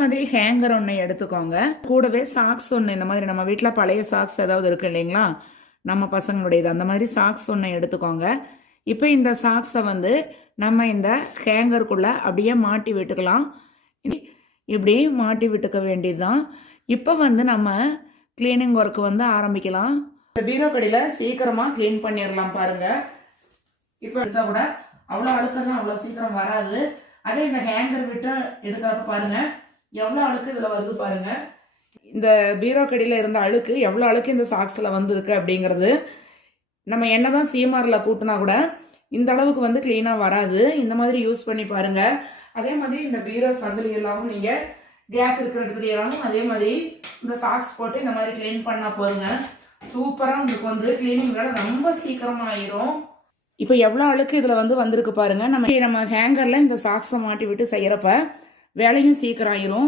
மாதிரி ஹேங்கர் ஒன்று எடுத்துக்கோங்க. கூடவே சாக்ஸ் ஒன்று, இந்த மாதிரி நம்ம வீட்டில் பழைய சாக்ஸ் ஏதாவது இருக்கு இல்லைங்களா, நம்ம பசங்களுடையது, அந்த மாதிரி சாக்ஸ் ஒன்று எடுத்துக்கோங்க. இப்போ இந்த சாக்ஸை வந்து நம்ம இந்த ஹேங்கருக்குள்ளே அப்படியே மாட்டி விட்டுக்கலாம். இப்படி மாட்டி விட்டுக்க வேண்டியது தான். இப்போ வந்து நம்ம கிளீனிங் ஒர்க் வந்து ஆரம்பிக்கலாம். இந்த பீரோ கடியில் சீக்கிரமாக க்ளீன் பண்ணிடலாம் பாருங்கள். இப்போ எடுத்தால் கூட அவ்வளோ அழுக்கெல்லாம் அவ்வளோ சீக்கிரம் வராது. அதே இந்த ஹேங்கர் விட்டு எடுக்கிறப்ப பாருங்கள் எவ்வளோ அழுக்கு இதில் வருது பாருங்கள். இந்த பீரோ கடியில் இருந்த அழுக்கு எவ்வளோ அழுக்கு இந்த சாக்ஸில் வந்துருக்கு அப்படிங்கிறது. நம்ம என்ன தான் சீமாரில் கூட்டினா கூட இந்த அளவுக்கு வந்து க்ளீனாக வராது. இந்த மாதிரி யூஸ் பண்ணி பாருங்கள். அதே மாதிரி இந்த பீரோ சங்கிலி எல்லாமும் நீங்கள் கேப் இருக்கிற இடத்துல எல்லாமும் அதே மாதிரி இந்த சாக்ஸ் போட்டு இந்த மாதிரி க்ளீன் பண்ணால் போதுங்க. சூப்பராக உங்களுக்கு வந்து க்ளீனிங் வேலை ரொம்ப சீக்கிரமாக ஆயிரும். இப்போ எவ்வளோ அழுக்கு இதில் வந்து வந்திருக்கு பாருங்கள். நம்ம ஹேங்கரில் இந்த சாக்ஸை மாட்டி விட்டு செய்கிறப்ப வேலையும் சீக்கிரம் ஆயிரும்.